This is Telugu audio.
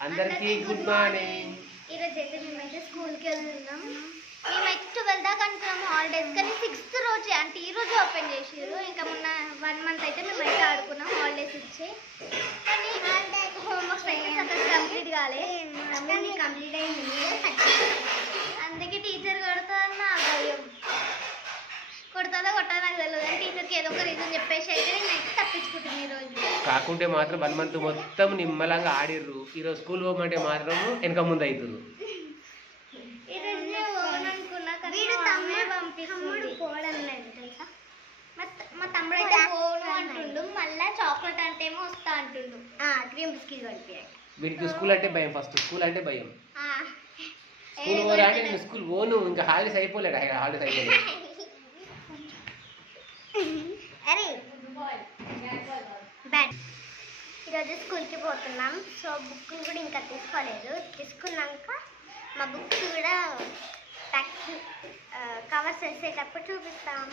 అందరికీ గుడ్ మార్నింగ్ ఈరోజు అయితే మేమైతే స్కూల్కి వెళ్తున్నాం. మేమైతే ట్వెల్వ్ దాకా అనుకున్నాం హాలిడేస్ కానీ సిక్స్త్ రోజు అంటే ఈ రోజు ఓపెన్ చేసారు ఇంకా మొన్న వన్ మంత్ అయితే మేమైతే ఆడుకున్నాం హాలిడేస్ ఇచ్చి కానీ హోంవర్క్స్ అయితే సగం కంప్లీట్ కాలే. కంప్లీట్ అయింది. అందుకే టీచర్ కొడతాదన్న భయం. కొడతాదా కొట్టదా నాకు తెలియదు కానీ టీచర్కి ఏదో ఒక రీజన్ చెప్పేసి అయితే నేనైతే కాకుంటే మాత్రం వన్ మంత్ మొత్తం నిమ్మలంగా ఆడిర్రు. ఈరోజు స్కూల్ పోమంటే మాత్రం వెనక ముందు అవుతురు ఈరోజు ఓన్ అనుకున్నా కానీ మా తమ్ముడు అయితే పోను అంటుండు మళ్ళా చాక్లెట్ అంటే ఏమో వస్తా అంటుండు. క్రీమ్ బిస్కెట్ వీడికి స్కూల్ అంటే భయం ఫస్ట్ స్కూల్ అంటే భయం. స్కూల్ పోరా అంటే నేను స్కూల్ పోను ఇంకా హాలిడేస్ అయిపోలేడు హాలిడేస్ అయిపోలేదు. ఈరోజు స్కూల్కి పోతున్నాం. సో బుక్లు కూడా ఇంకా తీసుకోలేదు. తీసుకున్నాక మా బుక్స్ కూడా ప్యాక్ కవర్స్ వేసేటప్పుడు చూపిస్తాం.